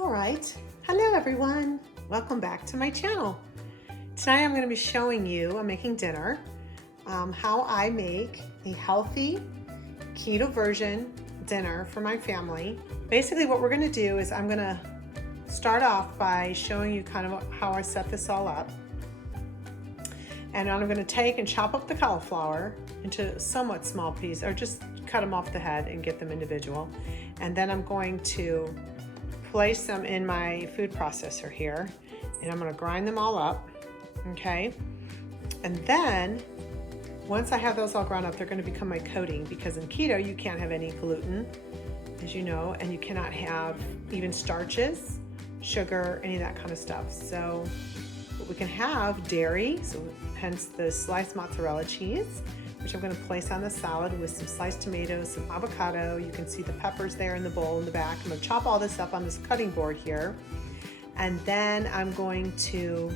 All right, hello everyone. Welcome back to my channel. Tonight I'm going to be showing you, I'm making dinner, how I make a healthy keto version dinner for my family. Basically what we're going to do is I'm going to start off by showing you kind of how I set this all up. And I'm going to take and chop up the cauliflower into somewhat small pieces, or just cut them off the head and get them individual. And then I'm going to place them in my food processor here, and I'm going to grind them all up, okay? And then once I have those all ground up, they're going to become my coating, because in keto you can't have any gluten, as you know, and you cannot have even starches, sugar, any of that kind of stuff. So we can have dairy, so hence the sliced mozzarella cheese, which I'm going to place on the salad with some sliced tomatoes, some avocado. You can see the peppers there in the bowl in the back. I'm going to chop all this up on this cutting board here. And then I'm going to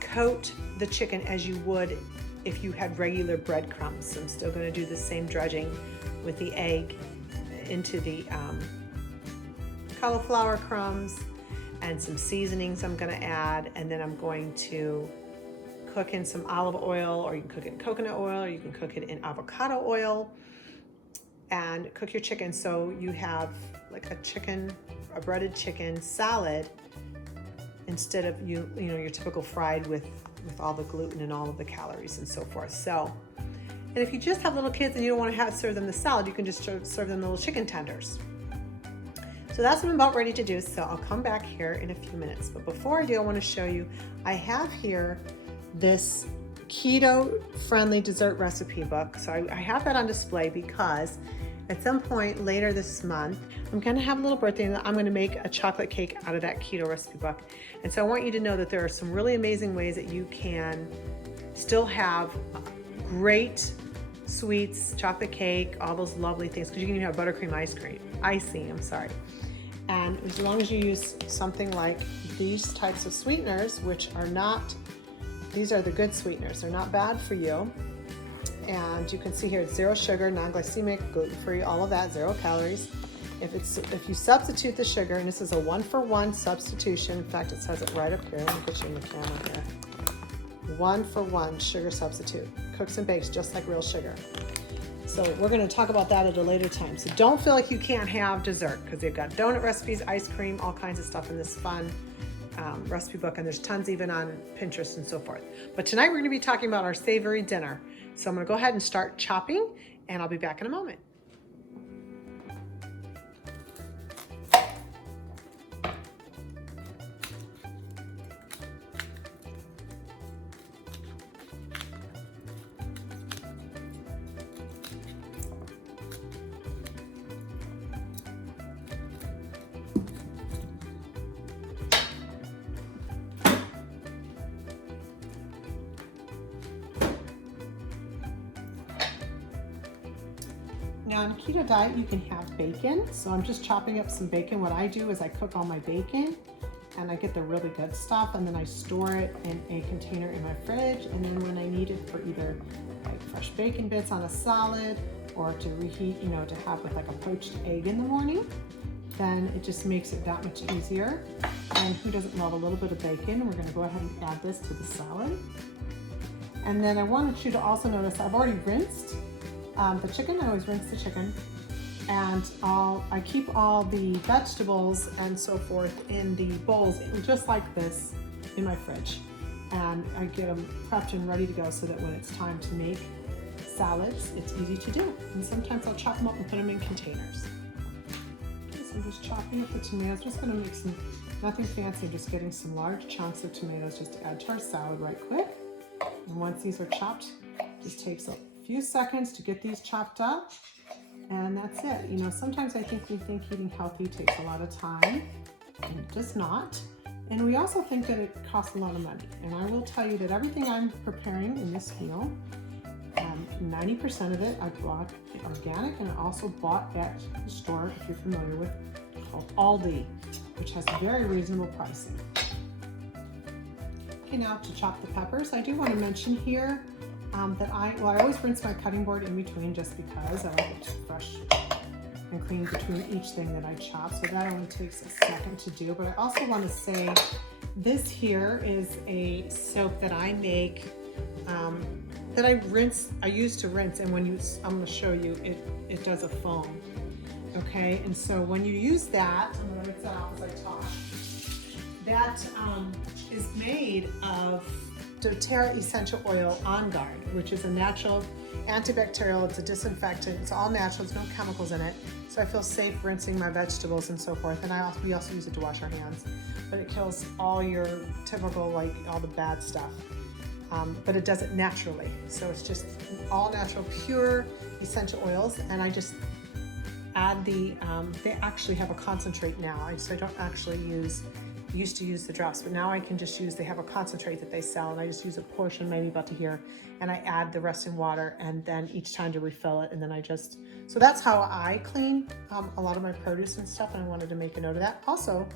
coat the chicken as you would if you had regular breadcrumbs. So I'm still going to do the same dredging with the egg into the cauliflower crumbs, and some seasonings I'm going to add, and then I'm going to cook in some olive oil, or you can cook it in coconut oil, or you can cook it in avocado oil, and cook your chicken so you have like a breaded chicken salad instead of your typical fried with all the gluten and all of the calories and so forth. So, and if you just have little kids and you don't want to serve them the salad, you can just serve them the little chicken tenders. So that's what I'm about ready to do, so I'll come back here in a few minutes. But before I do, I want to show you, I have here this keto-friendly dessert recipe book. So I have that on display because at some point later this month, I'm going to have a little birthday and I'm going to make a chocolate cake out of that keto recipe book. And so I want you to know that there are some really amazing ways that you can still have great sweets, chocolate cake, all those lovely things, because you can even have buttercream icing, and as long as you use something like these types of sweeteners, which are not, these are the good sweeteners, they're not bad for you. And you can see here it's zero sugar, non-glycemic, gluten-free, all of that, 0 calories. If you substitute the sugar, and this is a 1-for-1 substitution, in fact it says it right up here, let me get you in the camera here. 1-for-1 sugar substitute, cooks and bakes just like real sugar. So we're going to talk about that at a later time. So don't feel like you can't have dessert, because they've got donut recipes, ice cream, all kinds of stuff in this fun recipe book, and there's tons even on Pinterest and so forth. But tonight we're going to be talking about our savory dinner. So I'm going to go ahead and start chopping, and I'll be back in a moment. Now on a keto diet, you can have bacon. So I'm just chopping up some bacon. What I do is I cook all my bacon and I get the really good stuff, and then I store it in a container in my fridge. And then when I need it for either like fresh bacon bits on a salad, or to reheat, to have with like a poached egg in the morning, then it just makes it that much easier. And who doesn't love a little bit of bacon? We're gonna go ahead and add this to the salad. And then I wanted you to also notice I've already rinsed the chicken. I always rinse the chicken, and I keep all the vegetables and so forth in the bowls just like this in my fridge, and I get them prepped and ready to go so that when it's time to make salads, it's easy to do. And sometimes I'll chop them up and put them in containers. Okay, so I'm just chopping up the tomatoes. Just going to make some, nothing fancy, just getting some large chunks of tomatoes just to add to our salad right quick. And once these are chopped, it just takes a few seconds to get these chopped up, and that's it. Sometimes I think we think eating healthy takes a lot of time, and it does not. And we also think that it costs a lot of money. And I will tell you that everything I'm preparing in this meal, 90% of it I bought organic, and I also bought at the store, if you're familiar with, called Aldi, which has very reasonable pricing. Okay, now to chop the peppers, I do want to mention here that I always rinse my cutting board in between, just because I like it fresh and clean between each thing that I chop. So that only takes a second to do. But I also want to say this here is a soap that I make that I use to rinse, and when I'm going to show you, it does a foam. Okay, and so when you use that, I'm going to rinse that off as I talk. That is made of doTERRA essential oil On Guard, which is a natural antibacterial. It's a disinfectant. It's all natural. There's no chemicals in it, so I feel safe rinsing my vegetables and so forth. And we also use it to wash our hands, but it kills all your typical, like all the bad stuff. But it does it naturally, so it's just all natural, pure essential oils. And I just add they actually have a concentrate now. So I don't actually used to use the drops, but now I can just they have a concentrate that they sell, and I just use a portion, maybe about to here, and I add the rest in water, and then each time to refill it, and then so that's how I clean a lot of my produce and stuff, and I wanted to make a note of that. Also,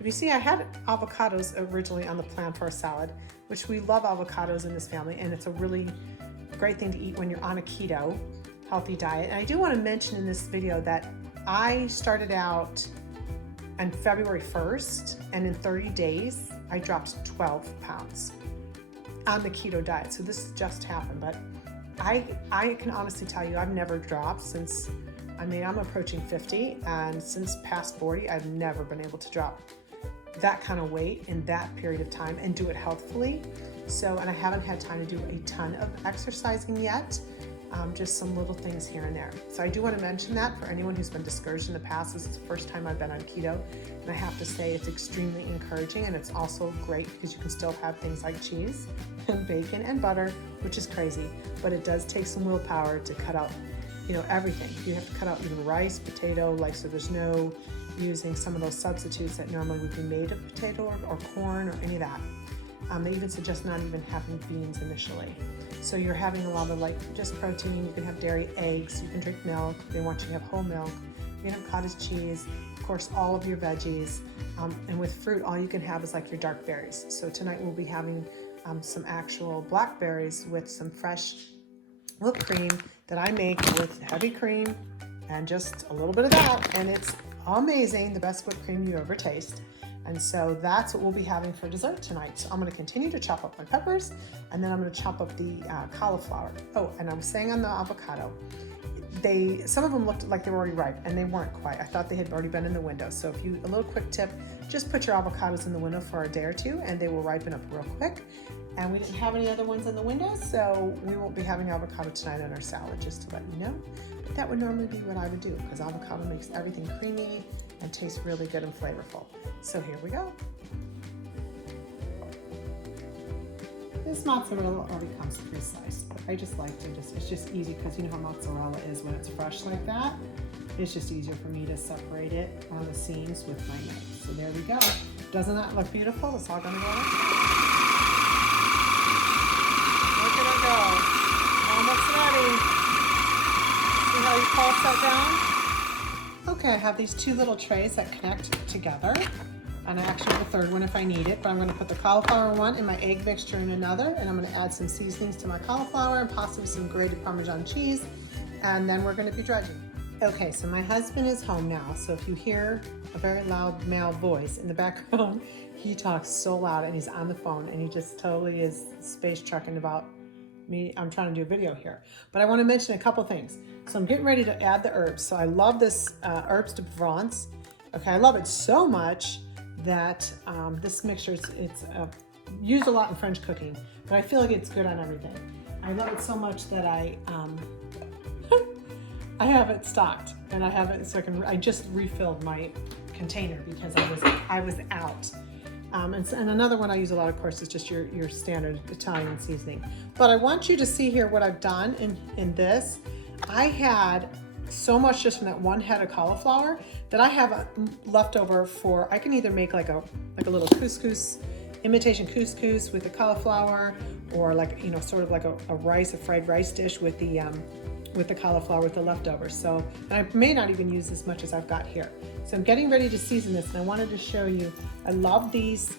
if you see, I had avocados originally on the plan for a salad, which we love avocados in this family, and it's a really great thing to eat when you're on a keto, healthy diet. And I do want to mention in this video that I started out on February 1st, and in 30 days, I dropped 12 pounds on the keto diet. So this just happened, but I can honestly tell you, I've never dropped since, I'm approaching 50, and since past 40, I've never been able to drop that kind of weight in that period of time and do it healthfully. So, and I haven't had time to do a ton of exercising yet, just some little things here and there. So I do want to mention that for anyone who's been discouraged in the past. This is the first time I've been on keto, and I have to say it's extremely encouraging, and it's also great because you can still have things like cheese and bacon and butter, which is crazy, but it does take some willpower to cut out, everything. You have to cut out even rice, potato, so there's no using some of those substitutes that normally would be made of potato or corn or any of that. They even suggest not even having beans initially. So you're having a lot of just protein. You can have dairy, eggs, you can drink milk. They want you to have whole milk. You can have cottage cheese, of course, all of your veggies. And with fruit, all you can have is your dark berries. So tonight we'll be having some actual blackberries with some fresh whipped cream that I make with heavy cream and just a little bit of that. And it's amazing, the best whipped cream you ever taste. And so that's what we'll be having for dessert tonight. So I'm going to continue to chop up my peppers, and then I'm going to chop up the cauliflower. Oh, and I was saying on the avocado, some of them looked like they were already ripe, and they weren't quite. I thought they had already been in the window. So a little quick tip, just put your avocados in the window for a day or two, and they will ripen up real quick. And we didn't have any other ones in the window, so we won't be having avocado tonight on our salad, just to let you know. But that would normally be what I would do, because avocado makes everything creamy and tastes really good and flavorful. So here we go. This mozzarella already comes pre-sliced, but I just like to it's just easy because you know how mozzarella is when it's fresh like that. It's just easier for me to separate it on the seams with my knife. So there we go. Doesn't that look beautiful? It's all gonna go in. Look at it go. Almost ready. See how you pulse that down? Okay, I have these two little trays that connect together. And I actually have a third one if I need it, but I'm gonna put the cauliflower one and my egg mixture in another, and I'm gonna add some seasonings to my cauliflower and possibly some grated Parmesan cheese, and then we're gonna be dredging. Okay, so my husband is home now, so if you hear a very loud male voice in the background, he talks so loud and he's on the phone and he just totally is space trucking about me. I'm trying to do a video here, but I wanna mention a couple things. So I'm getting ready to add the herbs. So I love this herbs de Provence. Okay, I love it so much that this mixture, it's used a lot in French cooking, but I feel like it's good on everything. I love it so much that I have it stocked, and I have it so I just refilled my container because I was out. And another one I use a lot, of course, is just your standard Italian seasoning. But I want you to see here what I've done in this. I had so much just from that one head of cauliflower that I have leftover for, I can either make like a little couscous, imitation couscous with the cauliflower, or sort of like a fried rice dish with the cauliflower with the leftovers. So, and I may not even use as much as I've got here. So I'm getting ready to season this, and I wanted to show you, I love these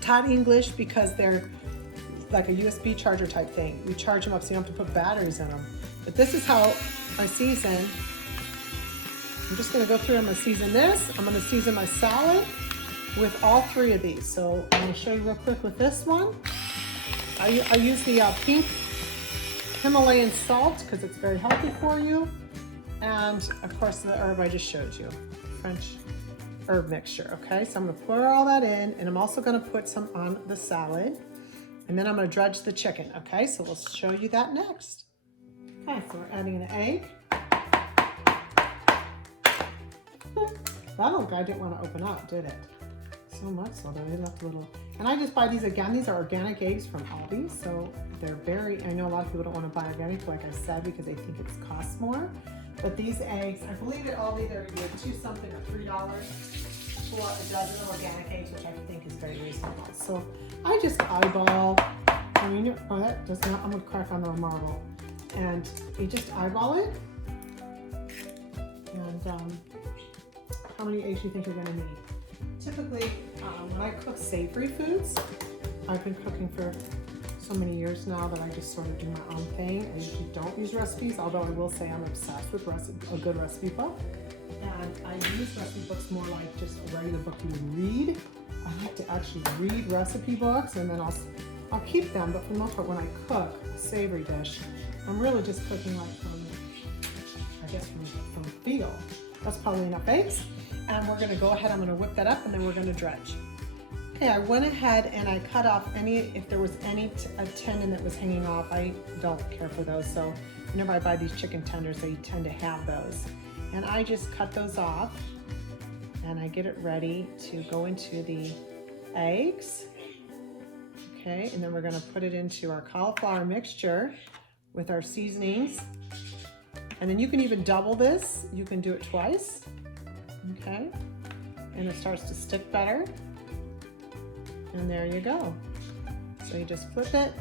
Todd English because they're like a USB charger type thing. You charge them up so you don't have to put batteries in them. But this is how I season I'm just gonna go through, I'm gonna season this. I'm gonna season my salad with all 3 of these. So I'm gonna show you real quick with this one. I use the pink Himalayan salt because it's very healthy for you. And of course the herb I just showed you, French herb mixture, okay? So I'm gonna pour all that in, and I'm also gonna put some on the salad, and then I'm gonna dredge the chicken, okay? So we'll show you that next. Okay, so we're adding an egg. That little guy didn't want to open up, did it? So much so that they left a little. And I just buy these again. These are organic eggs from Aldi, so they're very, I know a lot of people don't want to buy organic, like I said, because they think it costs more. But these eggs, I believe at Aldi they're either $2 something or $3 for a dozen organic eggs, which I think is very reasonable. So I just eyeball, I mean, oh, that does not, I'm gonna crack on the marble. And you just eyeball it. And how many eggs do you think you're gonna need? Typically, when I cook savory foods, I've been cooking for so many years now that I just sort of do my own thing. I usually don't use recipes, although I will say I'm obsessed with a good recipe book. And I use recipe books more like just a regular book you would read. I like to actually read recipe books, and then I'll keep them, but for the most part when I cook a savory dish, I'm really just cooking like from, I guess from feel. That's probably enough eggs. And we're gonna go ahead, I'm gonna whip that up, and then we're gonna dredge. Okay, I went ahead and I cut off if there was any a tendon that was hanging off. I don't care for those, so whenever I buy these chicken tenders, they tend to have those. And I just cut those off, and I get it ready to go into the eggs. Okay, and then we're gonna put it into our cauliflower mixture with our seasonings. And then you can even double this. You can do it twice. Okay, and it starts to stick better. And there you go. So you just flip it,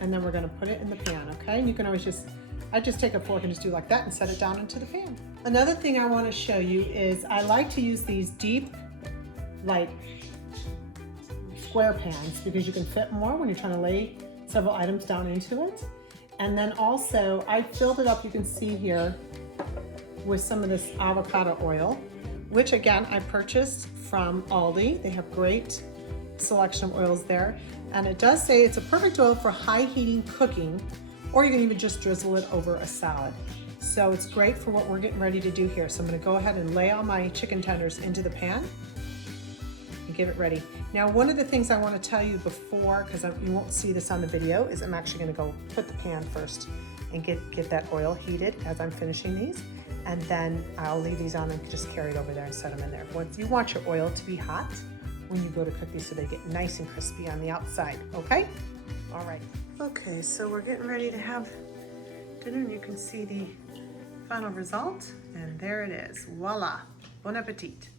and then we're gonna put it in the pan, okay? And you can always I just take a fork and just do like that and set it down into the pan. Another thing I wanna show you is I like to use these deep, like, square pans because you can fit more when you're trying to lay several items down into it. And then also, I filled it up, you can see here, with some of this avocado oil, which again, I purchased from Aldi. They have great selection of oils there. And it does say it's a perfect oil for high heating cooking, or you can even just drizzle it over a salad. So it's great for what we're getting ready to do here. So I'm gonna go ahead and lay all my chicken tenders into the pan and get it ready. Now, one of the things I wanna tell you before, because you won't see this on the video, is I'm actually gonna go put the pan first and get that oil heated as I'm finishing these. And then I'll leave these on and just carry it over there and set them in there. Once you want your oil to be hot when you go to cook these so they get nice and crispy on the outside, okay? All right. Okay, so we're getting ready to have dinner, and you can see the final result. And there it is, voila, bon appetit.